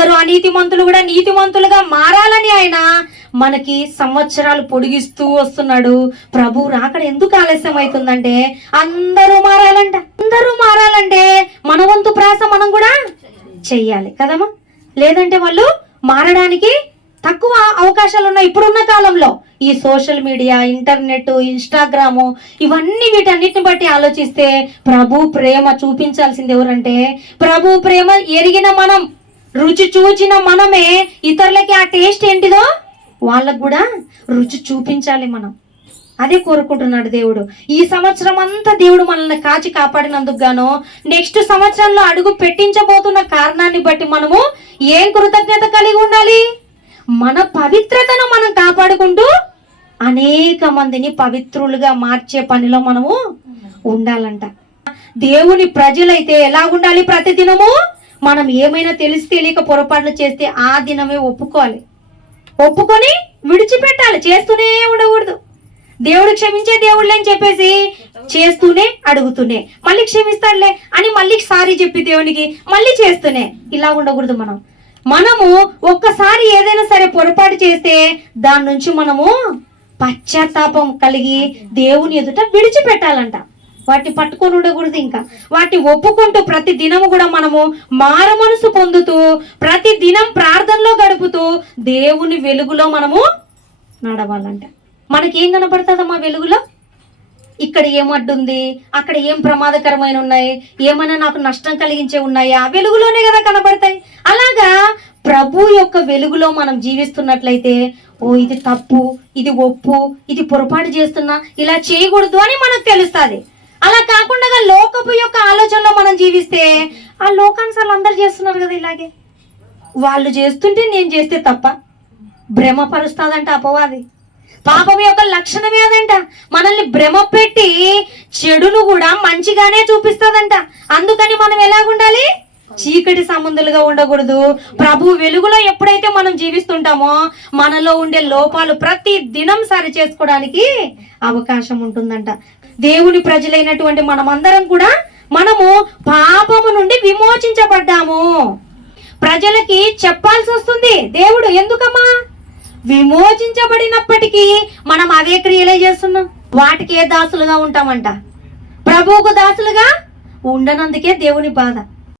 అందరూ అనీతిమంతులు కూడా నీతిమంతులుగా మారాలని ఆయన మనకి సంవత్సరాలు పొడిగిస్తూ వస్తున్నాడు. ప్రభు రాకడ ఎందుకు ఆలస్యం అవుతుందంటే అందరూ మారాలంటే మన వంతు ప్రయాస మనం కూడా చెయ్యాలి కదమ్మా. లేదంటే వాళ్ళు మారడానికి తక్కువ అవకాశాలు ఉన్నాయి. ఇప్పుడున్న కాలంలో ఈ సోషల్ మీడియా, ఇంటర్నెట్, ఇన్స్టాగ్రాము, ఇవన్నీ వీటన్నిటిని బట్టి ఆలోచిస్తే ప్రభు ప్రేమ చూపించాల్సింది ఎవరంటే, ప్రభు ప్రేమ ఎరిగిన మనం, రుచి చూచిన మనమే ఇతరులకి ఆ టేస్ట్ ఏంటిదో వాళ్ళకు కూడా రుచి చూపించాలి. మనం అదే కోరుకుంటున్నాడు దేవుడు. ఈ సంవత్సరం అంతా దేవుడు మనల్ని కాచి కాపాడినందుకు గాను నెక్స్ట్ సంవత్సరంలో అడుగు పెట్టించబోతున్న కారణాన్ని బట్టి మనము ఏం కృతజ్ఞత కలిగి ఉండాలి? మన పవిత్రతను మనం కాపాడుకుంటూ అనేక మందిని పవిత్రులుగా మార్చే పనిలో మనము ఉండాలంట. దేవుని ప్రజలైతే ఎలా ఉండాలి? ప్రతి దినము మనం ఏమైనా తెలిసి తెలియక పొరపాట్లు చేస్తే ఆ దినమే ఒప్పుకొని విడిచిపెట్టాలి. చేస్తూనే ఉండకూడదు. దేవుడు క్షమించే దేవుళ్ళే అని చెప్పేసి చేస్తూనే అడుగుతూనే మళ్ళీ క్షమిస్తాడులే అని మళ్ళీ సారీ చెప్పి దేవునికి మళ్ళీ చేస్తూనే ఇలా ఉండకూడదు. మనము ఒక్కసారి ఏదైనా సరే పొరపాటు చేస్తే దాని నుంచి మనము పశ్చాత్తాపం కలిగి దేవుని ఎదుట విడిచిపెట్టాలంట. వాటిని పట్టుకొని ఉండకూడదు. ఇంకా వాటిని ఒప్పుకుంటూ ప్రతి దినము కూడా మనము మారు మనసు పొందుతూ ప్రతి దినం ప్రార్థనలో గడుపుతూ దేవుని వెలుగులో మనము నడవాలంట. మనకేం కనపడుతుందమ్మా వెలుగులో? ఇక్కడ ఏం అడ్డుంది, అక్కడ ఏం ప్రమాదకరమైన ఉన్నాయి, ఏమైనా నాకు నష్టం కలిగించే ఉన్నాయా, వెలుగులోనే కదా కనబడతాయి. అలాగా ప్రభు యొక్క వెలుగులో మనం జీవిస్తున్నట్లయితే ఇది తప్పు, ఇది ఒప్పు, ఇది పొరపాటు చేస్తున్నా, ఇలా చేయకూడదు అని మనకు తెలుస్తుంది. అలా కాకుండా లోకపు యొక్క ఆలోచనలో మనం జీవిస్తే ఆ లోకానుసార్లు అందరు చేస్తున్నారు కదా ఇలాగే, వాళ్ళు చేస్తుంటే నేను చేస్తే తప్ప భ్రమపరుస్తాదంట అపవాది. పాపం యొక్క లక్షణమే అదంట, మనల్ని భ్రమ పెట్టి చెడును కూడా మంచిగానే చూపిస్తుందంట. అందుకని మనం ఎలాగుండాలి? చీకటి సంబంధులుగా ఉండకూడదు. ప్రభు వెలుగులో ఎప్పుడైతే మనం జీవిస్తుంటామో మనలో ఉండే లోపాలు ప్రతి దినం సరి చేసుకోవడానికి అవకాశం ఉంటుందంట. దేవుని ప్రజలైనటువంటి మనమందరం కూడా మనము పాపము నుండి విమోచించబడ్డాము. ప్రజలకి చెప్పాల్సి వస్తుంది దేవుడు. ఎందుకమ్మా? విమోచించబడినప్పటికీ మనం అవే క్రియలే చేస్తున్నాం. వాటికే దాసులుగా ఉంటామంట. ప్రభువుకు దాసులుగా ఉండనందుకే దేవుని బాధ.